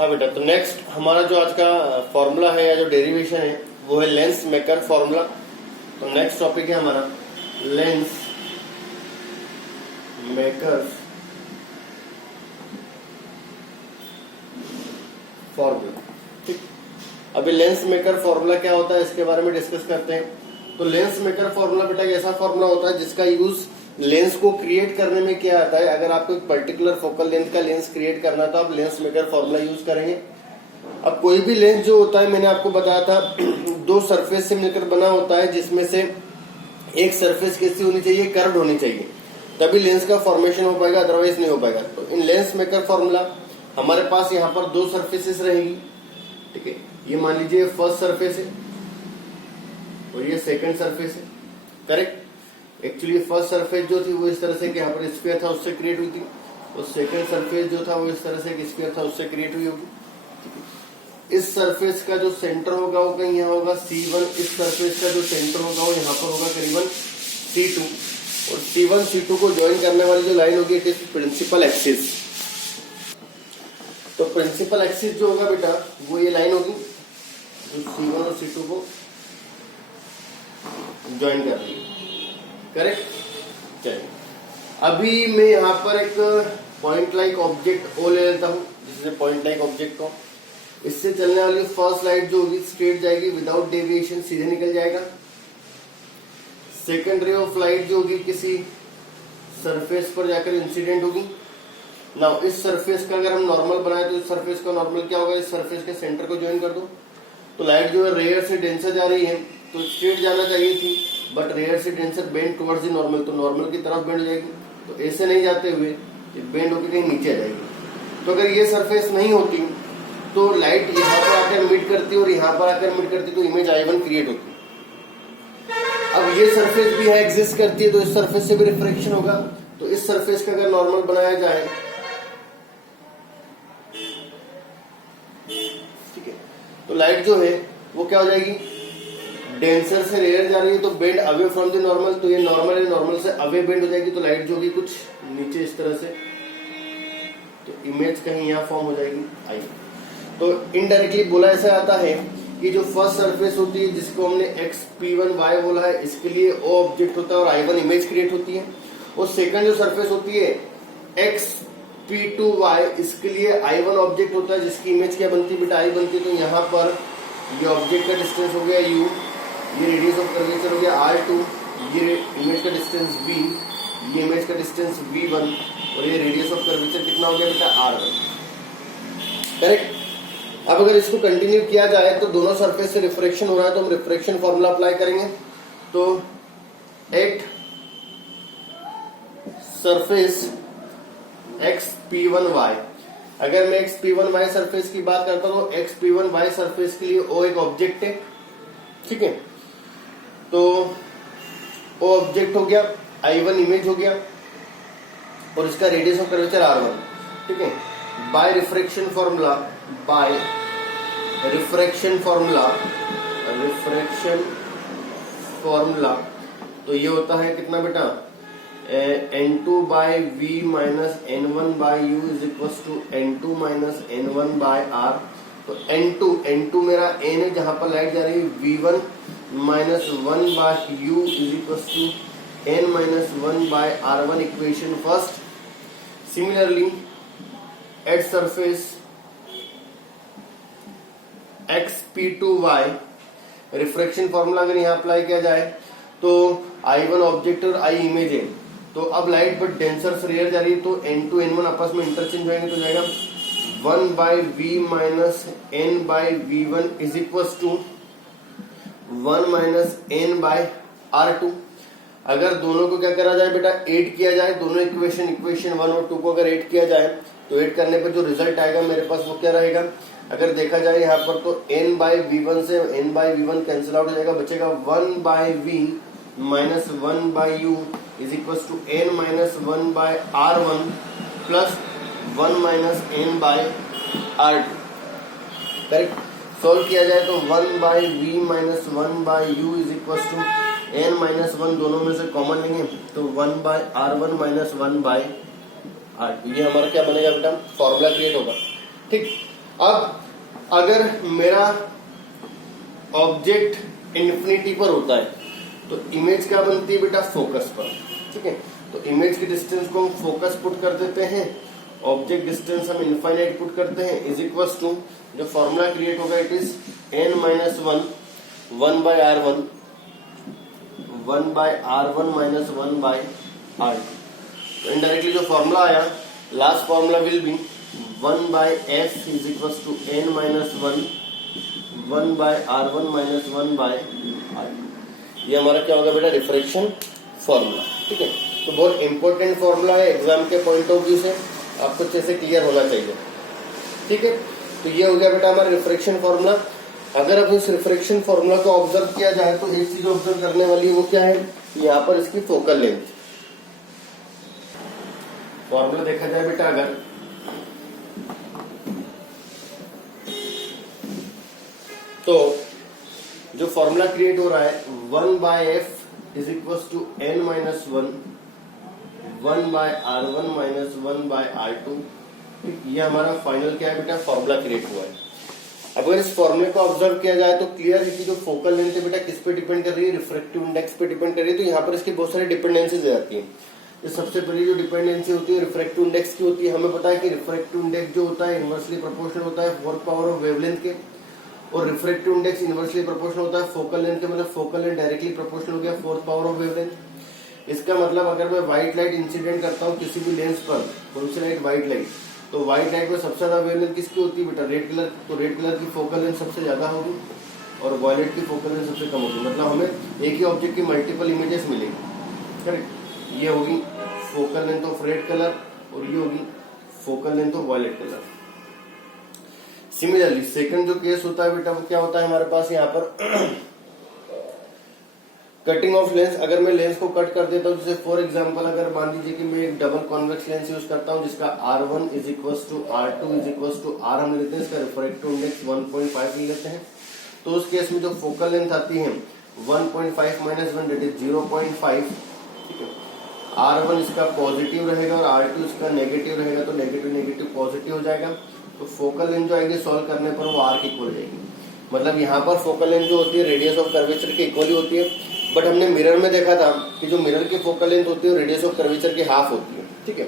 हाँ बेटा, तो नेक्स्ट हमारा जो आज का फॉर्मूला है या जो डेरिवेशन है वो है लेंस मेकर फॉर्मूला। तो नेक्स्ट टॉपिक है हमारा लेंस मेकर फॉर्मूला। ठीक, अभी लेंस मेकर फॉर्मूला क्या होता है इसके बारे में डिस्कस करते हैं। तो लेंस मेकर फॉर्मूला बेटा एक ऐसा फॉर्मूला होता है जिसका यूज लेंस को क्रिएट करने में किया जाता है। अगर आपको एक पर्टिकुलर फोकल लेंथ का लेंस क्रिएट करना है तो आप लेंस मेकर फॉर्मूला यूज करेंगे। अब कोई भी लेंस जो होता है, मैंने आपको बताया था, दो सरफेस से मिलकर बना होता है, जिसमें से एक सरफेस कैसी होनी चाहिए, कर्व्ड होनी चाहिए, तभी लेंस का फॉर्मेशन हो पाएगा, अदरवाइज नहीं हो पाएगा। तो इन लेंस मेकर फॉर्मूला हमारे पास यहाँ पर दो सरफेसेस रहेंगी। ठीक है, ये मान लीजिए फर्स्ट सरफेस है और ये सेकंड सरफेस है। करेक्ट। एक्चुअली फर्स्ट सरफेस जो थी वो इस तरह से कि यहाँ पर स्फीयर था उससे क्रिएट हुई थी, और सेकंड सरफेस जो था वो इस तरह से स्फीयर था उससे क्रिएट हुई होगी। इस सरफेस का जो सेंटर होगा वो कहीं यहाँ होगा C1, इस सरफेस का जो सेंटर होगा वो यहाँ पर होगा करीबन C2, और C1 C2 को ज्वाइन करने वाली जो लाइन होगी इट इज प्रिंसिपल एक्सिस। तो प्रिंसिपल एक्सिस जो होगा बेटा वो ये लाइन होगी जो C1 और C2 को ज्वाइन कर रही है। करेक्ट। चलिए, अभी मैं यहाँ पर एक पॉइंट लाइक ऑब्जेक्ट ओ ले लेता हूँ, जिससे पॉइंट लाइक ऑब्जेक्ट को, इससे चलने वाली फर्स्ट लाइट जो होगी स्ट्रेट जाएगी, विदाउट डेविएशन सीधे निकल जाएगा। सेकंड रे ऑफ लाइट जो होगी किसी सरफेस पर जाकर इंसिडेंट होगी। नाउ इस सरफेस का अगर हम नॉर्मल बनाए तो इस सरफेस का नॉर्मल क्या होगा, इस सरफेस के सेंटर को ज्वाइन कर दो। तो लाइट जो है रेयर से डेंसर जा रही है, तो स्ट्रेट जाना चाहिए थी, बट रेयर से denser bend towards the normal, तो नॉर्मल की तरफ बेंड हो जाएगी। तो ऐसे नहीं जाते हुए बेंड होकर कहीं नीचे आ जाएगी। तो अगर ये सरफेस नहीं होती तो लाइट यहाँ पर आकर मीट करती और यहाँ पर आकर मीट करती तो इमेज I1 क्रिएट होती। अब ये सरफेस भी है एग्जिस्ट करती है, तो इस सरफेस से भी रिफ्लेक्शन होगा। तो इस सरफेस का अगर नॉर्मल बनाया जाए, ठीक है, तो लाइट जो है वो क्या हो जाएगी, डेंसर से रेयर जा रही है तो bend away from the normal, तो ये नॉर्मल है, नॉर्मल से अवे बेंड हो जाएगी, तो लाइट जो होगी कुछ नीचे इस तरह से, तो इमेज कहीं यहाँ फॉर्म हो जाएगी आई। तो इनडायरेक्टली बोला ऐसा आता है कि जो फर्स्ट सरफेस होती है जिसको हमने XP1Y बोला है, इसके लिए O ऑब्जेक्ट होता है और I1 इमेज क्रिएट होती है, और सेकंड जो सरफेस होती है XP2Y, इसके लिए I1 ऑब्जेक्ट होता है, जिसकी इमेज क्या बनती है बेटा, I बनती है। तो यहाँ पर ये ऑब्जेक्ट का डिस्टेंस हो गया U, ये रेडियस ऑफ कर्वेचर हो गया R2, ये इमेज का डिस्टेंस B, ये इमेज का डिस्टेंस V1, और ये रेडियस ऑफ कर्वेचर कितना हो गया बेटा R1। करेक्ट। अब अगर इसको कंटिन्यू किया जाए तो दोनों सरफेस से रिफ्रैक्शन हो रहा है, तो हम रिफ्रैक्शन फॉर्मूला अप्लाई करेंगे। तो एट सरफेस XP1Y, अगर मैं XP1Y सरफेस की बात करता हूं तो XP1Y सरफेस के लिए O एक ऑब्जेक्ट है। ठीक है, तो O ऑब्जेक्ट हो गया, I1 इमेज हो गया, और इसका रेडियस ऑफ कर्वेचर R1। ठीक है, by refraction formula, by refraction formula तो ये होता है कितना बेटा, N2 by V minus N1 by U is equals to N2 minus N1 by R। तो N2 मेरा N है जहां पर लाइट जा रही है, V1 minus 1 by U is equals to N minus 1 by R1, equation first. Similarly at surface XP2Y, refraction formula अगर यहाँ अप्लाई किया जाए तो I1 ऑब्जेक्ट और I इमेज है, तो अब लाइट बट डेंसर से रेयर जा रही है, तो N2 N1 आपस में इंटरचेंज होंगे, तो जाएगा 1 by V minus N by V1 is equals to 1 minus N by R2। अगर दोनों को क्या करा जाए बेटा, ऐड किया जाए, दोनों इक्वेशन 1 और 2 को अगर ऐड किया जाए तो ऐड करने पर जो रिजल्ट आएगा मेरे पास वो क्या रहेगा, अगर देखा जाए यहाँ पर तो N by V1 से N by V1 cancel out हो जाएगा, बचेगा 1 by V minus 1 by U is equals to N minus 1 by R1 plus 1 minus N by R2। Correct. Solve किया जाए तो 1 by V minus 1 by U is equals to N minus 1, दोनों में से common लेंगे तो 1 by R1 minus 1 by R2। ये हमारा क्या बनेगा बेटा, फॉर्मूला क्रिएट होगा। ठीक, अब अगर मेरा ऑब्जेक्ट इन्फिनिटी पर होता है तो इमेज क्या बनती है बेटा, फोकस पर। ठीक है, तो इमेज की डिस्टेंस को हम फोकस पुट कर देते हैं, ऑब्जेक्ट डिस्टेंस हम इनफाइनाइट पुट करते हैं, इज इक्वल टू जो फॉर्मूला क्रिएट होगा it is n minus 1 by r1 1 by r1 minus 1 by r2। तो इनडायरेक्टली जो फॉर्मूला आया, last formula will be 1 by s is equal to n minus 1 by r1 minus 1 by r2। ये हमारा क्या होगा बेटा, refraction formula. ठीक है, तो बहुत इंपॉर्टेंट फॉर्मूला है, एग्जाम के पॉइंट ऑफ व्यू से आपको अच्छे से क्लियर होना चाहिए। ठीक है, तो ये हो गया बेटा हमारा रिफ्रैक्शन फॉर्मूला। अगर अब इस रिफ्रैक्शन फॉर्मूला को ऑब्जर्व किया जाए तो एक चीज ऑब्जर्व करने वाली है, वो क्या है, यहाँ पर इसकी फोकल लेंथ। फॉर्मूला देखा जाए बेटा, अगर तो जो फॉर्मूला क्रिएट हो रहा है 1 by f is equal to n minus 1 by r1 minus 1 by r2। ये हमारा फाइनल क्या है बेटा, फॉर्मूला क्रिएट हुआ है। अब अगर इस फॉर्मूले को ऑब्जर्व किया जाए तो क्लियर है कि जो फोकल लेंथ है बेटा किस पे डिपेंड कर रही है, रिफ्रैक्टिव इंडेक्स पे डिपेंड कर रही है। तो यहाँ पर इसकी बहुत सारी डिपेंडेंसीज आ जाती है। तो सबसे पहली जो डिपेंडेंसी होती है रिफ्रैक्टिव इंडेक्स की होती है। हमें पता है कि रिफ्रैक्टिव इंडेक्स जो होता है इनवर्सली प्रोपोर्शनल होता है 4th पावर ऑफ वेवलेंथ के, और रिफ्रैक्टिव इंडेक्स इनवर्सली प्रोपोर्शनल होता है फोकल लेंथ के, मतलब फोकल लेंथ डायरेक्टली प्रोपोर्शनल हो गया 4th पावर ऑफ वेवलेंथ। इसका मतलब अगर मैं व्हाइट लाइट इंसिडेंट करता हूँ किसी भी लेंस पर, कौन सी लाइट, व्हाइट लाइट, तो व्हाइट लाइट में सबसे ज्यादा वेवलेंथ किसकी होती है बेटा, रेड कलर। तो रेड कलर की फोकल लेंथ सबसे ज्यादा होगी और वॉयलेट की फोकल लेंथ सबसे कम होगी। मतलब हमें एक ही ऑब्जेक्ट की मल्टीपल इमेजेस मिलेगी। करेक्ट, ये होगी focal length of red colour और ये होगी focal length of violet colour. Similarly second जो केस होता है बेटा वो क्या होता है हमारे पास यहाँ पर कटिंग ऑफ लेंस। अगर मैं लेंस को कट कर देता हूँ, जैसे फॉर एग्जांपल अगर मान लीजिए कि मैं एक डबल कॉन्वेक्स लेंस यूज करता हूँ जिसका R1 is equal to R2 is equal to R हम लेते हैं, इसका रिफ्रैक्टिव इंडेक्स 1.5 ले लेते हैं। तो उस केस में जो फोकल लेंथ आती है 1.5 माइनस 1 दैट इज 0.5। ठीक है, R1 इसका पॉजिटिव रहेगा और R2 इसका नेगेटिव रहेगा, तो नेगेटिव नेगेटिव पॉजिटिव हो जाएगा। तो फोकल लेंथ जो आएगी सॉल्व करने पर वो R की इक्वल जाएगी। मतलब यहाँ पर फोकल लेंथ जो होती है रेडियस ऑफ कर्वेचर की इक्वली होती है, बट हमने मिरर में देखा था कि जो मिरर की फोकल लेंथ होती है रेडियस ऑफ कर्वेचर की हाफ होती है। ठीक है,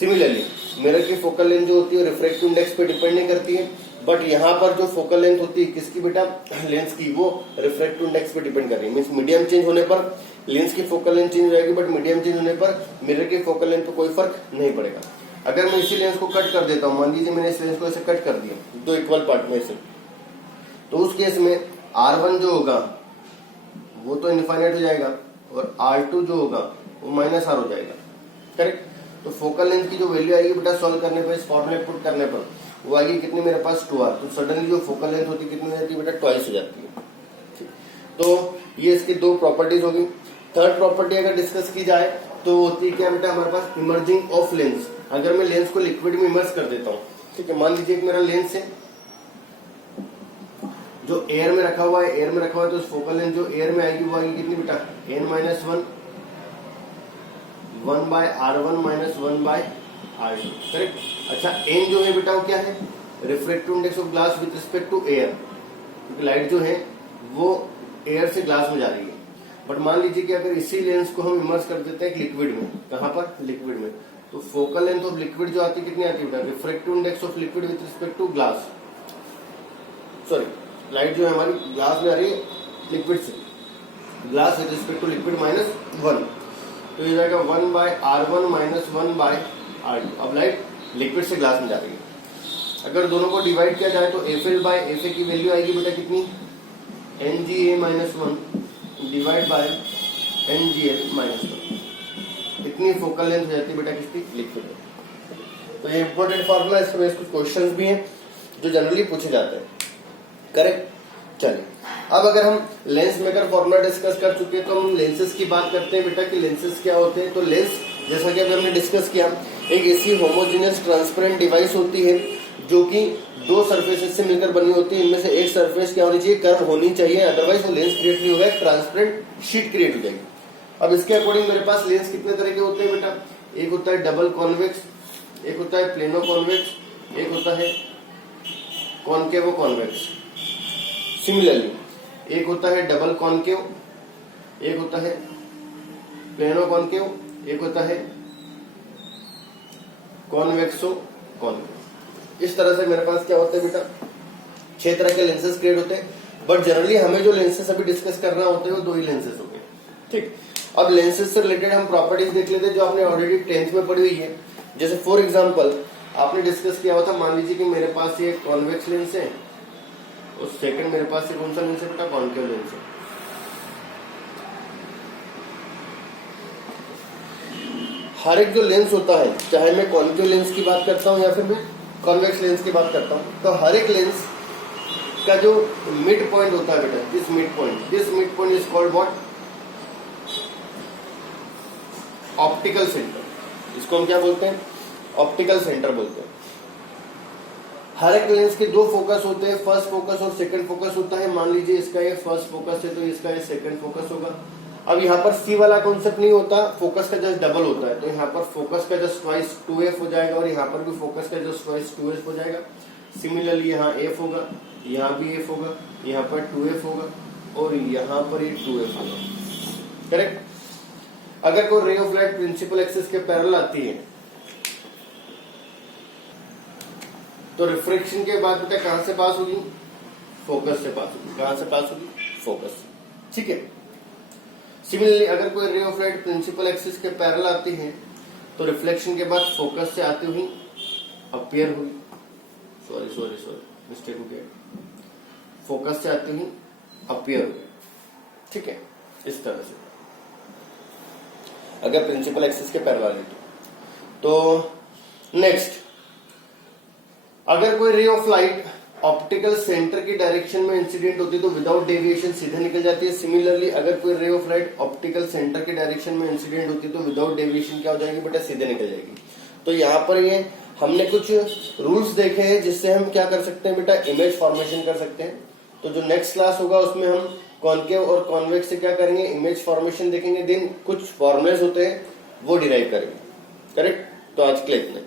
सिमिलरली मिरर की फोकल लेंथ जो होती है रिफ्रैक्टिव इंडेक्स पे डिपेंड नहीं करती है, बट यहाँ पर जो फोकल लेंथ होती है किसकी बेटा, लेंस की, वो रिफ्रैक्टिव इंडेक्स पे डिपेंड कर रही है। मींस मीडियम चेंज होने पर लेंस की फोकल लेंथ चेंज हो जाएगी, बट मीडियम चेंज होने पर मिरर की फोकल लेंथ पे कोई फर्क नहीं पड़ेगा। अगर मैं इसी लेंस को कट कर देता हूँ, मान लीजिए मैंने इस लेंस को ऐसे कट कर दिया दो इक्वल पार्ट में से, तो उस केस में R1 जो होगा वो तो इनफाइनाइट हो जाएगा और R2 जो होगा वो माइनस R हो जाएगा। करेक्ट, तो फोकल लेंथ की जो वैल्यू आएगी बेटा सॉल्व करने पर, इस फॉर्मूले पुट करने पर वो आएगी कितनी, मेरे पास 2R। तो सडनली जो फोकल लेंथ होती है कितनी हो जाती है बेटा, ट्वाइस हो जाती है। ठीक, तो ये इसकी दो प्रॉपर्टीज होगी। थर्ड प्रॉपर्टी अगर डिस्कस की जाए तो होती है क्या बेटा हमारे पास, इमर्जिंग ऑफ लेंस। अगर मैं लेंस को लिक्विड में इमर्ज कर देता हूँ, ठीक है, मान लीजिए मेरा लेंस है जो एयर में रखा हुआ है, एयर में रखा हुआ है, तो फोकल लेंथ जो एयर में आएगी वो आएगी कितनी बेटा, n minus 1 by R1 minus 1 by R2। Correct. अच्छा, n जो है बेटा वो क्या है, refractive index of glass with respect to air, क्योंकि लाइट जो है वो एयर से ग्लास में जा रही है। बट मान लीजिए कि अगर इसी लेंस को हम इमर्ज कर देते हैं लिक्विड में, कहां पर, लिक्विड में, तो फोकल लेंथ ऑफ लिक्विड जो आती है कितनी आती है बेटा, refractive index of liquid with respect to glass, sorry light जो है हमारी ग्लास में आ रही है लिक्विड से, glass with respect to liquid minus 1, तो ये जाएगा 1 by R1 minus 1 by R2। अब लाइट लिक्विड से ग्लास में जा रही है, अगर दोनों को डिवाइड किया जाए तो FL by FA की वैल्यू आएगी बेटा कितनी, NGA minus 1 divide by NGL minus 1। इतनी फोकल लेंथ हो जाती है बेटा किसकी, लिक्विड में। तो ये इंपॉर्टेंट फॉर्मूला, इसमें कुछ क्वेश्चंस भी हैं जो जनरली पूछे जाते हैं। करेक्ट, चलिए अब अगर हम लेंस मेकर फॉर्मूला डिस्कस कर चुके हैं तो हम लेंसेज की बात करते हैं बेटा कि लेंसेज क्या होते हैं। तो लेंस जैसा कि अभी हमने डिस्कस किया, एक ऐसी होमोजेनियस ट्रांसपेरेंट डिवाइस होती है जो कि दो सरफेसेस से मिलकर बनी होती है। इनमें से एक सरफेस क्या होनी चाहिए, कर्व होनी चाहिए, अदरवाइज वो लेंस क्रिएट नहीं होगा, ट्रांसपेरेंट शीट क्रिएट हो जाएगी। अब इसके अकॉर्डिंग मेरे पास लेंस कितने तरह के होते हैं बेटा, एक होता है डबल कॉन्वेक्स, एक होता है प्लेनो कॉन्वेक्स, एक होता है कॉनकेव और कॉन्वेक्स। सिमिलरली एक होता है डबल कॉनकेव, एक होता है प्लेनो कॉनकेव, एक होता है कॉन्वेक्सो कॉनकेव। इस तरह से मेरे पास क्या होता है बेटा, 6 तरह के लेंसेज क्रिएट होते हैं, बट जनरली हमें जो लेंसेज अभी डिस्कस करना होते हैं वो 2 ही लेंसेज होते हैं। ठीक, अब लेंसेज से रिलेटेड हम प्रॉपर्टीज देख लेते हैं जो आपने ऑलरेडी 10th में पढ़ी हुई है। जैसे फॉर एग्जांपल आपने डिस्कस किया हुआ था, मान लीजिए कि मेरे पास ये कॉन्वेक्स लेंस है और सेकंड मेरे पास ये कौन सा लेंस है बेटा, कॉनकेव लेंस है। हर एक जो लेंस होता है, चाहे मैं कॉनकेव लेंस की बात करता हूं या फिर मैं कॉन्वेक्स लेंस की बात करता हूं, तो हर एक लेंस का जो मिड पॉइंट होता है बेटा, this mid point is called what, optical centre. इसको हम क्या बोलते हैं, ऑप्टिकल सेंटर बोलते हैं। हर एक लेंस के 2 फोकस होते हैं, फर्स्ट फोकस और सेकंड फोकस होता है। मान लीजिए इसका ये फर्स्ट फोकस है तो इसका ये सेकंड फोकस होगा। अब यहाँ पर सी वाला कॉन्सेप्ट नहीं होता, फोकस का जस्ट डबल होता है, तो यहाँ पर फोकस का जस्ट ट्वाइस 2f हो जाएगा और यहाँ पर भी फोकस का जस्ट ट्वाइस 2f हो जाएगा। सिमिलरली यहाँ f होगा, यहाँ भी f होगा, यहाँ पर 2f होगा और यहाँ पर ये 2f होगा। करेक्ट। अगर कोई ray of light principal axis के पैरेलल आती है तो रिफ्रैक्शन के बाद बेटा कहां से पास होगी, फोकस से पास होगी। कहां से पास होगी, फोकस से। ठीक है। सिमिलरली अगर कोई ray of light principal axis के पैरेलल आती है तो रिफ्लेक्शन के बाद फोकस से आती हुई अपीयर हुई, सॉरी मिस्टेक हो गया, फोकस से आती हुई अपीयर हुई। ठीक है, इस तरह से अगर प्रिंसिपल एक्सिस के पैरेलल है तो। नेक्स्ट, अगर कोई ray of light optical centre की डायरेक्शन में इंसिडेंट होती है तो विदाउट डेविएशन सीधे निकल जाती है। सिमिलरली अगर कोई ray of light optical centre की डायरेक्शन में इंसिडेंट होती है तो विदाउट डेविएशन क्या हो जाएगी बेटा, सीधे निकल जाएगी। तो यहाँ पर ये हमने कुछ रूल्स देखे हैं जिससे हम क्या कर सकते हैं बेटा, इमेज फॉर्मेशन कर सकते हैं। तो जो नेक्स्ट क्लास होगा उसमें हम कॉनकेव और कॉन्वेक्स से क्या करेंगे, इमेज फॉर्मेशन देखेंगे, देन कुछ फॉर्मुलेस होते हैं वो डिराइव करेंगे। करेक्ट। तो आज के लिए इतना।